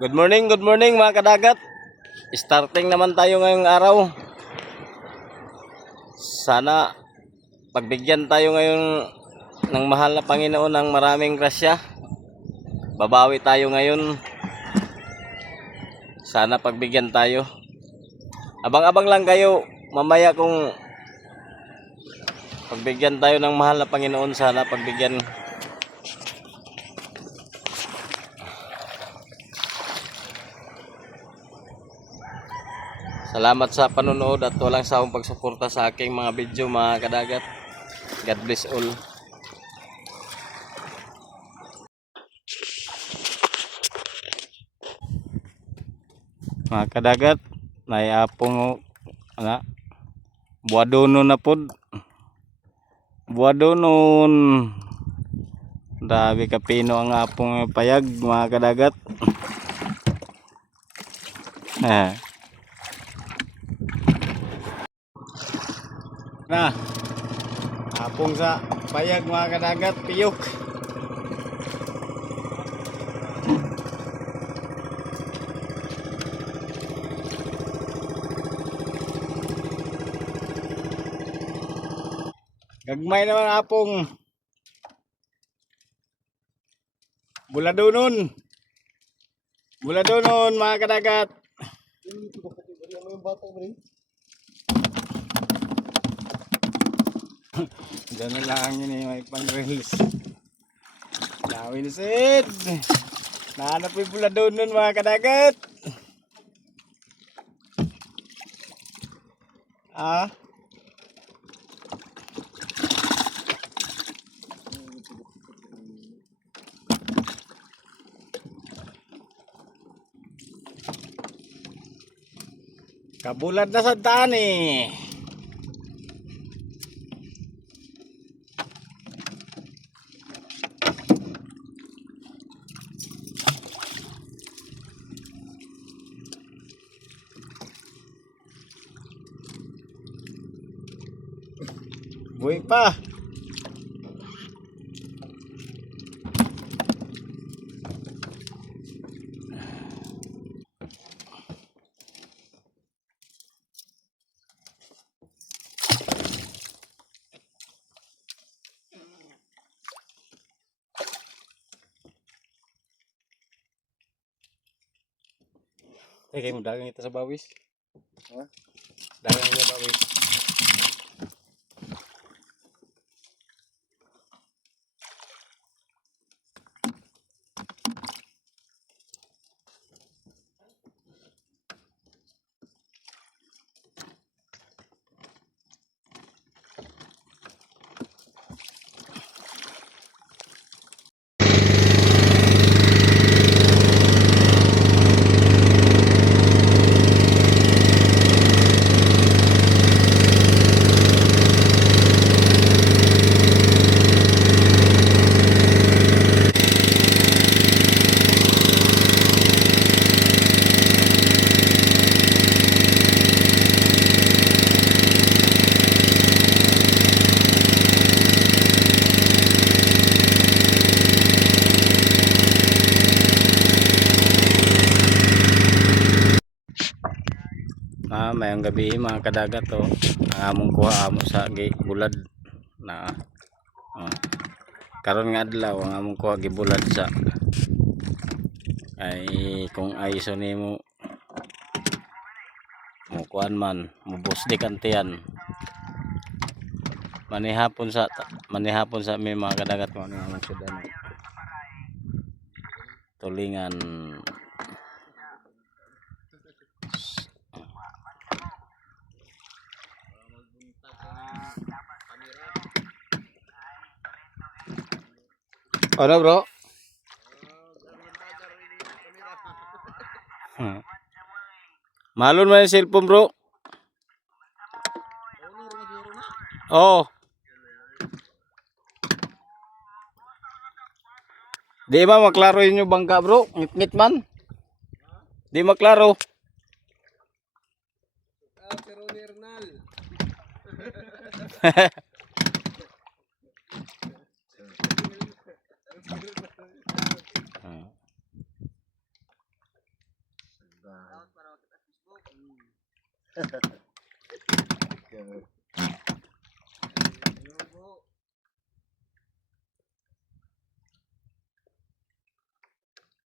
Good morning mga kadagat. Starting naman tayo ngayong araw. Sana pagbigyan tayo ngayon ng mahal na Panginoon ng maraming grasya. Babawi tayo ngayon. Sana pagbigyan tayo. Abang-abang lang kayo mamaya kung pagbigyan tayo ng mahal na Panginoon. Sana pagbigyan. Salamat sa panonood at walang sawang pagsuporta sa aking mga video mga kadagat. God bless all. Mga kadagat, naiapong ana buwadonon na pod. Buwadonon. Dabi kapino ang apong payag mga kadagat. Na apong sa payag mga kadagat piyok. Gagmay naman apong buladonon. Buladonon mga kadagat. Diyan na lang yun eh, may pang-release. Dawin sid. Nahanap yung buladonon mga kadagat. Ah. Kabulad na sa daan eh. Buhay pa. Kayak mo dagang ito sa bawis. Ha? Dagang ito sa bawis. Mayang gabi mga kadagat to. Ang among kuha amo sa gibulad na karon nga adlaw ang among kuha gibulad sa ay kung ayso nimo mo kuan man mubos di kantiyan manihapon sa may mga kadagat mo ang among sudan tulingan. Ano bro? Malon man yung cellphone bro. Oh. Di ba maklaro yun yung bangka bro? Ngit-ngit man. Di maklaro. Para makita sa Facebook.